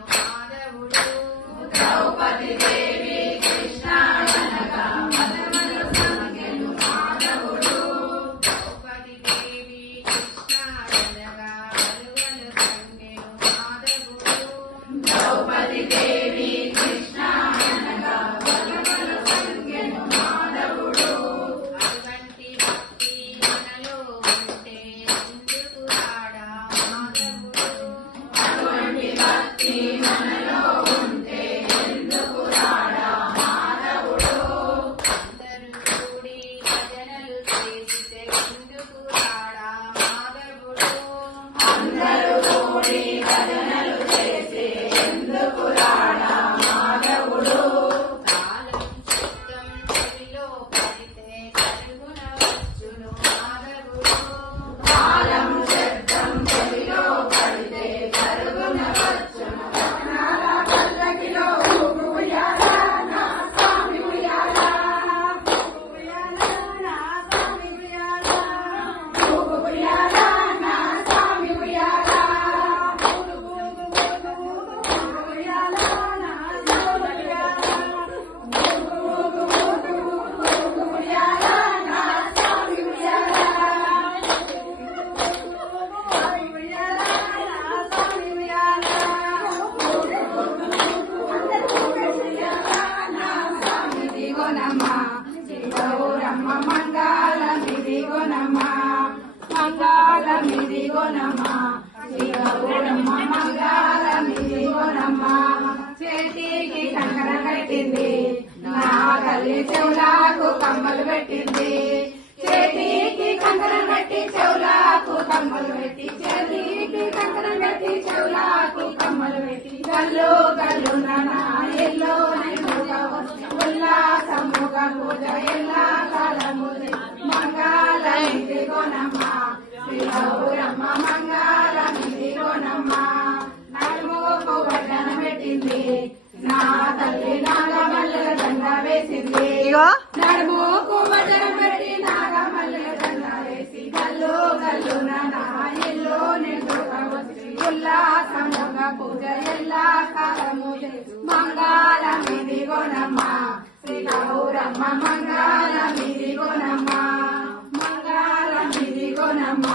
మాధవుడు ద్రౌపది దేవి మంగళమిదిగోనమ్మ చేతికి కంకర పెట్టింది నా తల్లి చెవులకు కమ్మలు పెట్టింది. చేతికి కంకణం పెట్టి చెవులకు కమ్మలు పెట్టి చేతికి కంకణం పెట్టి చెవులకు కమ్మలు పెట్టి. గల్లు గల్లు నా ఎల్లో ఉల్లాసముగా పూజ ఎల్లా కాలము మంగళ ఇదిగోనమ్మ శ్రీ గౌరమ్మ మంగళ ఇదిగోనమ్మ నడుముకు వడ్డన పెట్టింది నా తల్లి నాగమల్లెల దండ వేసింది నడుముకు వడ్డన పెట్టి నాగమల్లెల దండ వేసి గల్లు గల్లు నా ఇల్లు నిండుగా వచ్చి ఉల్లాసముగా పూజ ఎల్లా కాలము మంగళమిదిగోనమ్మ శ్రీ గౌరమ్మ మంగళమిదిగోనమ్మ మంగళమిదిగోనమ్మ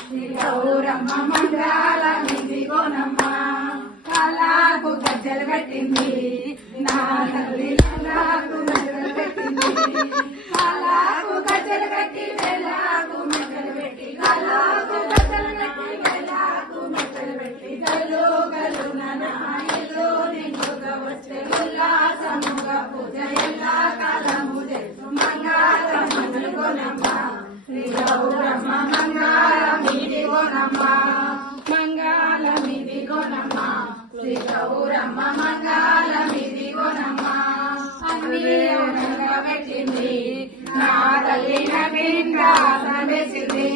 శ్రీ గౌరమ్మ మంగళమిదిగోనమ్మ కళకు గజ్జలు కట్టింది నా తల్లి కళకు మంగళమిదిగోనమ్మ మంగళమిదిగోనమ్మ శ్రీ గౌరమ్మ మంగళ నా తల్లి నటింట ఆసనమేసింది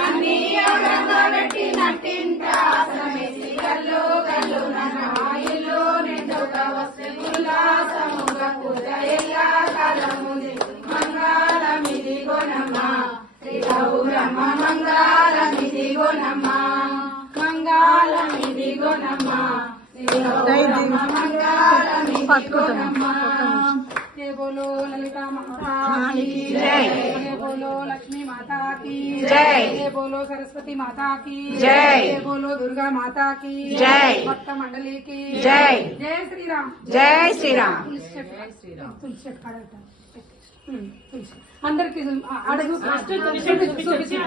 అన్ని ఔనంగా పెట్టి నటింట ఆసనమేసి గల్లు గల్లు నా ఇల్లు నిండుగా వస్తే ఉల్లాసముగా ఎల్లా बोलो ललिता माता की जय। जय बोलो लक्ष्मी माता की जय। जय बोलो सरस्वती माता की जय। जय बोलो दुर्गा माता की जय। भक्त मंडली की जय। जय श्री राम జై శ్రీరామ్ తులసి చెట్టు తులసి చెట్టు కాడ పెట్టు. ఉమ్, తులసి అందరికి అడుగు చూపించు